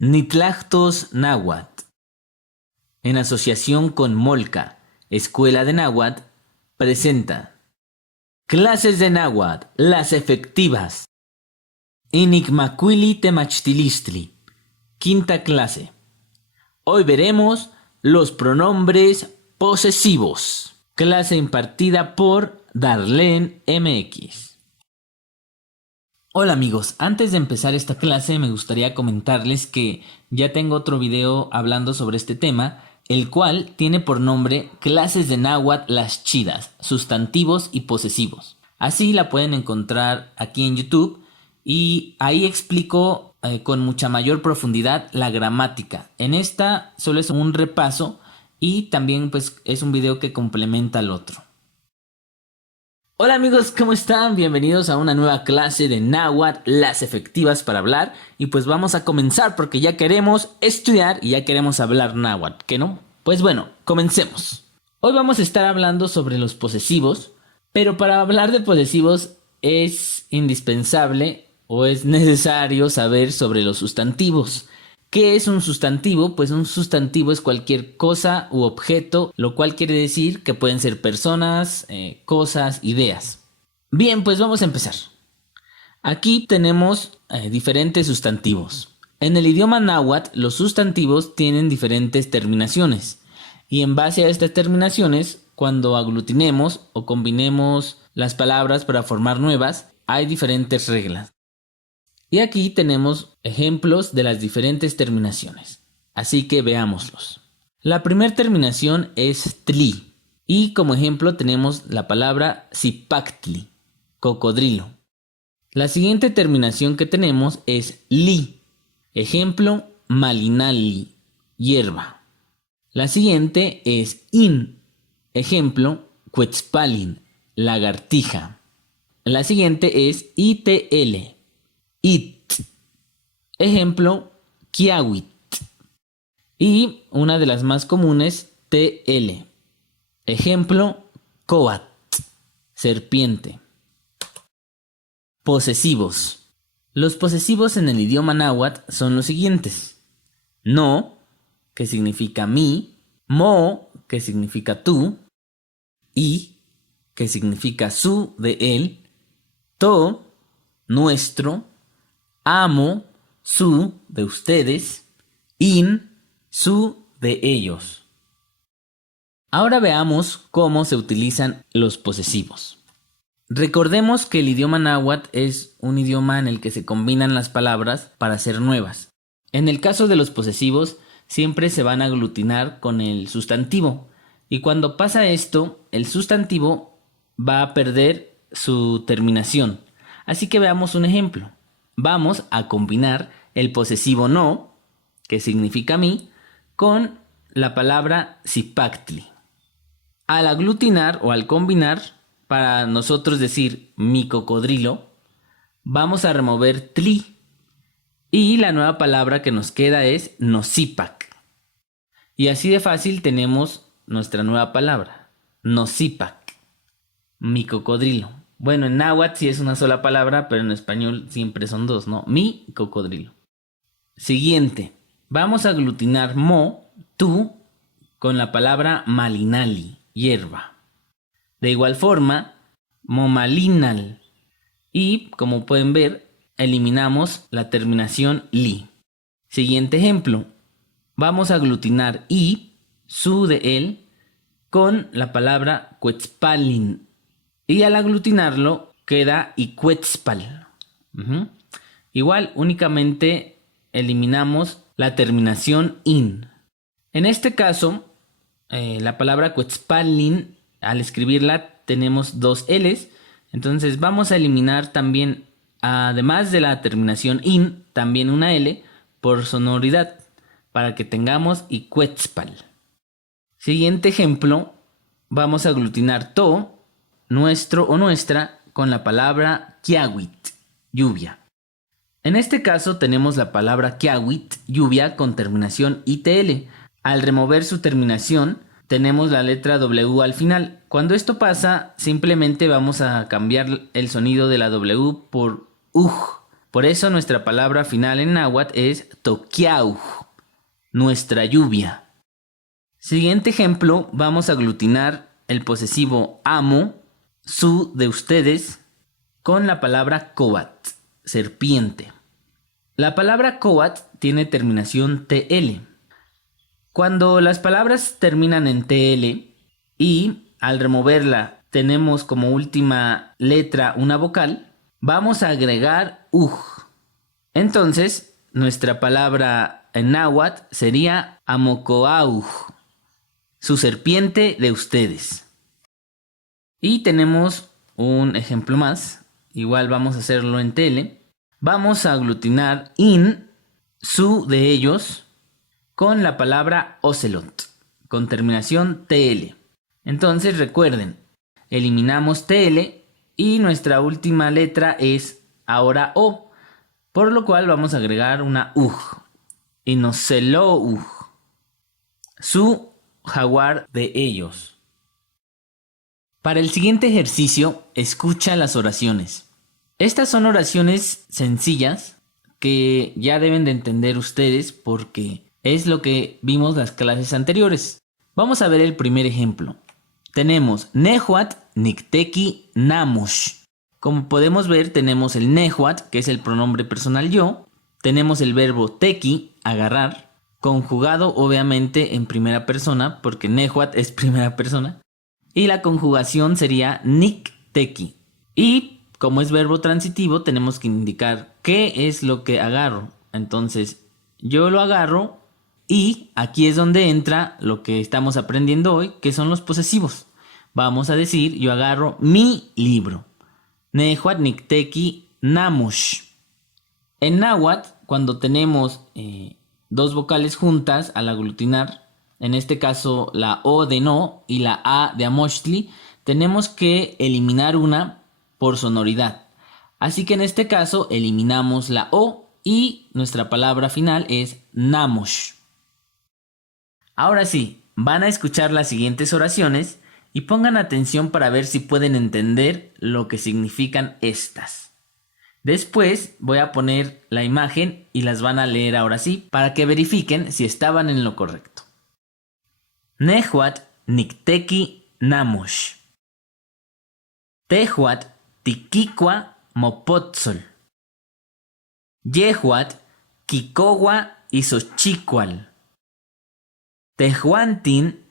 Nitlajtos Náhuatl, en asociación con Molca, Escuela de Náhuatl, presenta Clases de Náhuatl, las efectivas. Inicmacuili temachtilistli, quinta clase. Hoy veremos los pronombres posesivos. Clase impartida por Darlene MX. Hola amigos, antes de empezar esta clase me gustaría comentarles que ya tengo otro video hablando sobre este tema, el cual tiene por nombre Clases de Náhuatl las chidas, sustantivos y posesivos. Así la pueden encontrar aquí en YouTube y ahí explico con mucha mayor profundidad la gramática. En esta solo es un repaso y también pues es un video que complementa al otro. Hola amigos, ¿cómo están? Bienvenidos a una nueva clase de Náhuatl, las efectivas para hablar. Y pues vamos a comenzar porque ya queremos estudiar y ya queremos hablar náhuatl, ¿qué no? Pues bueno, comencemos. Hoy vamos a estar hablando sobre los posesivos, pero para hablar de posesivos es indispensable o es necesario saber sobre los sustantivos. ¿Qué es un sustantivo? Pues un sustantivo es cualquier cosa u objeto, lo cual quiere decir que pueden ser personas, cosas, ideas. Bien, pues vamos a empezar. Aquí tenemos diferentes sustantivos. En el idioma náhuatl, los sustantivos tienen diferentes terminaciones. Y en base a estas terminaciones, cuando aglutinemos o combinemos las palabras para formar nuevas, hay diferentes reglas. Y aquí tenemos ejemplos de las diferentes terminaciones. Así que veámoslos. La primera terminación es tli. Y como ejemplo tenemos la palabra zipactli, cocodrilo. La siguiente terminación que tenemos es li. Ejemplo, malinali, hierba. La siguiente es in. Ejemplo, quetzpalin, lagartija. La siguiente es itl. It. Ejemplo, kiawit. Y una de las más comunes, tl. Ejemplo, coat, serpiente. Posesivos. Los posesivos en el idioma náhuatl son los siguientes. No, que significa mí. Mo, que significa tú. Y, que significa su, de él. To, nuestro. Amo, su, de ustedes. In, su, de ellos. Ahora veamos cómo se utilizan los posesivos. Recordemos que el idioma náhuatl es un idioma en el que se combinan las palabras para hacer nuevas. En el caso de los posesivos, siempre se van a aglutinar con el sustantivo. Y cuando pasa esto, el sustantivo va a perder su terminación. Así que veamos un ejemplo. Vamos a combinar el posesivo no, que significa mí, con la palabra zipactli. Al aglutinar o al combinar, para nosotros decir mi cocodrilo, vamos a remover tli. Y la nueva palabra que nos queda es nocipac. Y así de fácil tenemos nuestra nueva palabra, nocipac, mi cocodrilo. Bueno, en náhuatl sí es una sola palabra, pero en español siempre son dos, ¿no? Mi cocodrilo. Siguiente. Vamos a aglutinar mo, tú, con la palabra malinali, hierba. De igual forma, momalinal. Y, como pueden ver, eliminamos la terminación li. Siguiente ejemplo. Vamos a aglutinar i, su de él, con la palabra quetzpalin. Y al aglutinarlo queda iquetzpal. Igual, únicamente eliminamos la terminación in. En este caso, la palabra quetzpalin, al escribirla tenemos dos L's. Entonces vamos a eliminar también, además de la terminación in, también una L por sonoridad, para que tengamos iquetzpal. Siguiente ejemplo, vamos a aglutinar to, nuestro o nuestra, con la palabra kiawit, lluvia. En este caso tenemos la palabra kiawit, lluvia, con terminación itl. Al remover su terminación, tenemos la letra W al final. Cuando esto pasa, simplemente vamos a cambiar el sonido de la W por UJ, Por eso nuestra palabra final en náhuatl es toquiauj, nuestra lluvia. Siguiente ejemplo, vamos a aglutinar el posesivo amo, su de ustedes, con la palabra coat, serpiente. La palabra coat tiene terminación TL. Cuando las palabras terminan en TL y al removerla tenemos como última letra una vocal, vamos a agregar uj. Entonces, nuestra palabra en náhuatl sería amocoauj, su serpiente de ustedes. Y tenemos un ejemplo más, igual vamos a hacerlo en TL. Vamos a aglutinar in, su de ellos, con la palabra ocelot, con terminación TL. Entonces recuerden, eliminamos TL y nuestra última letra es ahora O, por lo cual vamos a agregar una uj. Inocelouj, su jaguar de ellos. Para el siguiente ejercicio, escucha las oraciones. Estas son oraciones sencillas que ya deben de entender ustedes porque es lo que vimos las clases anteriores. Vamos a ver el primer ejemplo. Tenemos Nehuatl Nictequi Namush. Como podemos ver, tenemos el Nehuatl, que es el pronombre personal yo. Tenemos el verbo tequi, agarrar, conjugado obviamente en primera persona, porque Nehuatl es primera persona. Y la conjugación sería Nictequi. Y como es verbo transitivo, tenemos que indicar qué es lo que agarro. Entonces, yo lo agarro y aquí es donde entra lo que estamos aprendiendo hoy, que son los posesivos. Vamos a decir, yo agarro mi libro. Nehuatl Nictequi Namush. En náhuatl, cuando tenemos dos vocales juntas al aglutinar, en este caso la O de no y la A de amochtli, tenemos que eliminar una por sonoridad. Así que en este caso eliminamos la O y nuestra palabra final es namosh. Ahora sí, van a escuchar las siguientes oraciones y pongan atención para ver si pueden entender lo que significan estas. Después voy a poner la imagen y las van a leer ahora sí para que verifiquen si estaban en lo correcto. Nehuatl Nictequi Namush. Tehuatl Tiquicua Mopotzol. Yehuatl Quicohua Isochicual. Tehuantin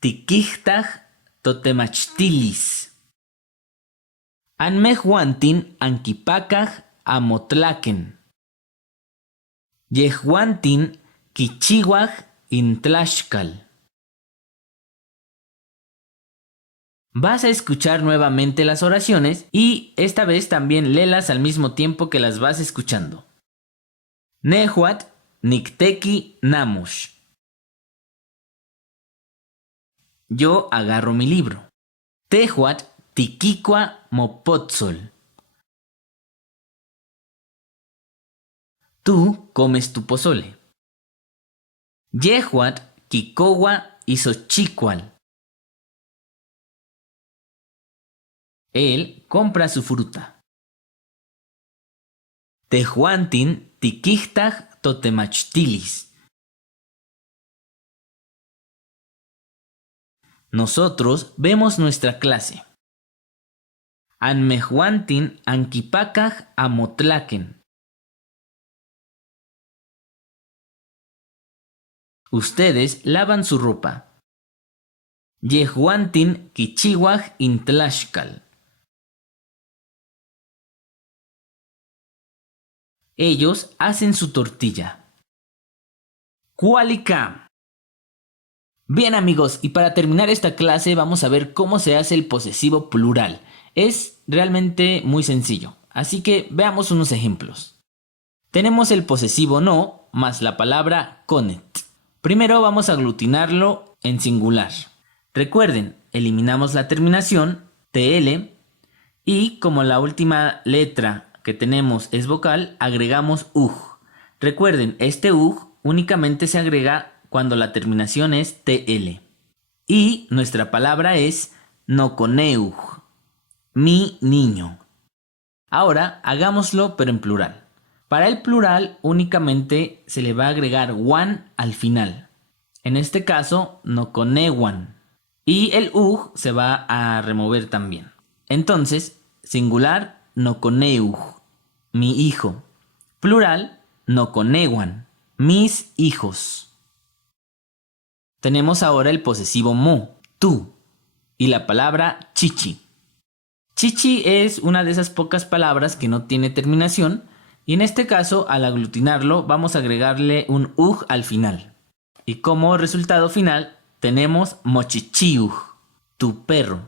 Tiquihtaj Totemachtilis. Anmehuantin Anquipacaj Amotlaquen. Yehuantin Quichihuaj Intlaxcal. Vas a escuchar nuevamente las oraciones y esta vez también léelas al mismo tiempo que las vas escuchando. Nehuatl Nictequi Namush. Yo agarro mi libro. Tehuatl Tiquicua Mopotzol. Tú comes tu pozole. Yehuatl Quicohua Isochicual. Él compra su fruta. Tehuantin Tiquihtaj Totemachtilis. Nosotros vemos nuestra clase. Anmehuantin Anquipacaj Amotlaquen. Ustedes lavan su ropa. Yehuantin Quichihuaj Intlaxcal. Ellos hacen su tortilla. Cualica. Bien amigos, y para terminar esta clase vamos a ver cómo se hace el posesivo plural. Es realmente muy sencillo, así que veamos unos ejemplos. Tenemos el posesivo no más la palabra conet. Primero vamos a aglutinarlo en singular. Recuerden, eliminamos la terminación TL y como la última letra que tenemos es vocal, agregamos uj. Recuerden, este uj únicamente se agrega cuando la terminación es TL. Y nuestra palabra es noconeuj, mi niño. Ahora hagámoslo pero en plural. Para el plural únicamente se le va a agregar wan al final. En este caso, noconewan. Y el se va a remover también. Entonces, singular, noconeuj, mi hijo. Plural, noconewan, mis hijos. Tenemos ahora el posesivo mo, tú, y la palabra chichi. Chichi es una de esas pocas palabras que no tiene terminación, y en este caso, al aglutinarlo, vamos a agregarle un uj al final. Y como resultado final, tenemos mochichiuj, tu perro.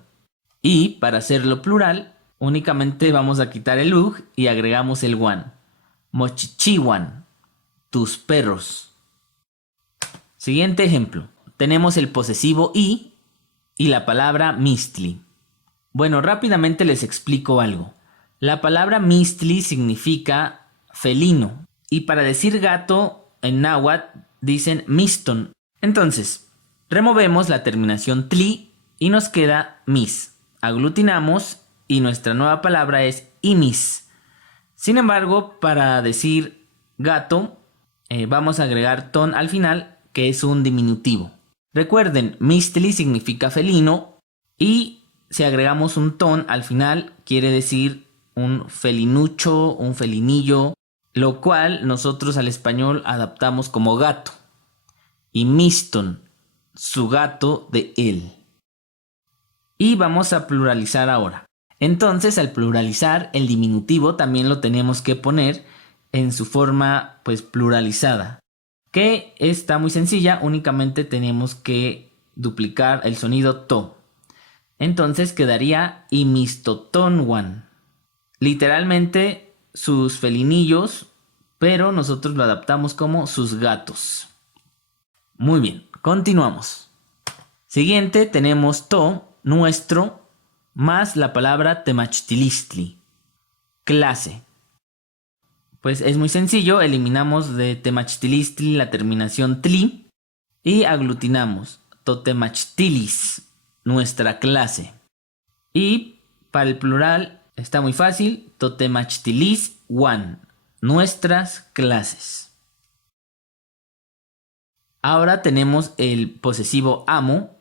Y para hacerlo plural, únicamente vamos a quitar el uj y agregamos el wan. Mochichiwan, tus perros. Siguiente ejemplo. Tenemos el posesivo y la palabra mistli. Bueno, rápidamente les explico algo. La palabra mistli significa felino. Y para decir gato, en náhuatl dicen miston. Entonces, removemos la terminación tli y nos queda mis. Aglutinamos y nuestra nueva palabra es imis. Sin embargo, para decir gato, vamos a agregar ton al final, que es un diminutivo. Recuerden, mistli significa felino y si agregamos un ton al final, quiere decir un felinucho, un felinillo, lo cual nosotros al español adaptamos como gato. Y miston, su gato de él. Y vamos a pluralizar ahora. Entonces, al pluralizar, el diminutivo también lo tenemos que poner en su forma pluralizada, que está muy sencilla, únicamente tenemos que duplicar el sonido to. Entonces quedaría imistotonwan. Literalmente sus felinillos, pero nosotros lo adaptamos como sus gatos. Muy bien, continuamos. Siguiente tenemos to, nuestro, más la palabra temachtilistli, clase. Pues es muy sencillo, eliminamos de temachtilistli la terminación tli y aglutinamos totemachtilis, nuestra clase. Y para el plural está muy fácil, totemachtilis wan, nuestras clases. Ahora tenemos el posesivo amo,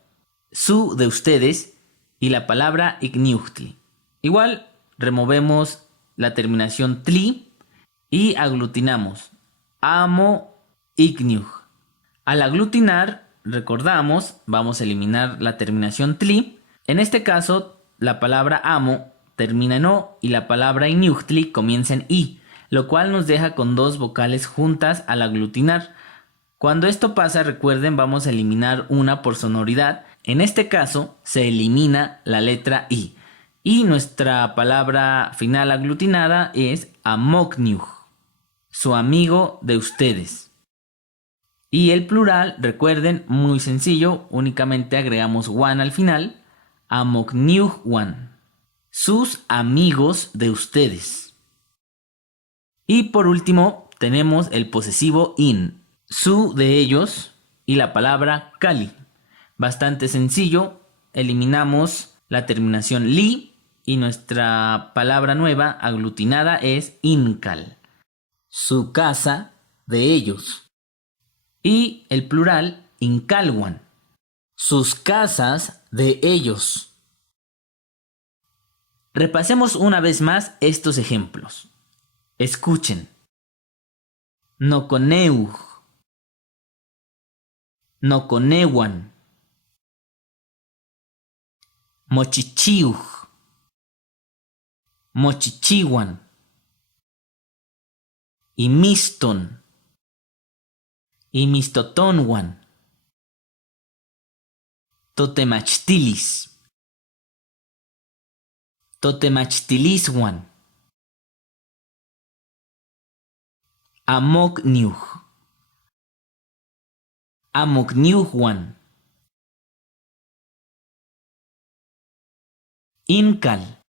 su de ustedes y la palabra igniuchtli. Igual removemos la terminación tli y aglutinamos amo igniuj. Al aglutinar, recordamos, vamos a eliminar la terminación tli. En este caso, la palabra amo termina en o y la palabra igniuchtli comienza en i, lo cual nos deja con dos vocales juntas al aglutinar. Cuando esto pasa, recuerden, vamos a eliminar una por sonoridad. En este caso, se elimina la letra i. Y nuestra palabra final aglutinada es amokniuj, su amigo de ustedes. Y el plural, recuerden, muy sencillo, únicamente agregamos wan al final, amokniujwan, sus amigos de ustedes. Y por último, tenemos el posesivo in, su de ellos y la palabra cali. Bastante sencillo, eliminamos la terminación li y nuestra palabra nueva aglutinada es incal, su casa de ellos. Y el plural incalwan, sus casas de ellos. Repasemos una vez más estos ejemplos. Escuchen. Noconeuj, noconewan, mochichiuj, mochichiwan, imiston, imistotonwan, totemachtilis, totemachtiliswan, amokniuj, amokniujwan, incal,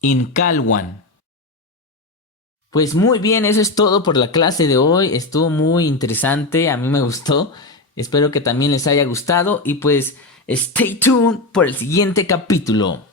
incalwan. Pues muy bien, eso es todo por la clase de hoy. Estuvo muy interesante, a mí me gustó. Espero que también les haya gustado y pues stay tuned por el siguiente capítulo.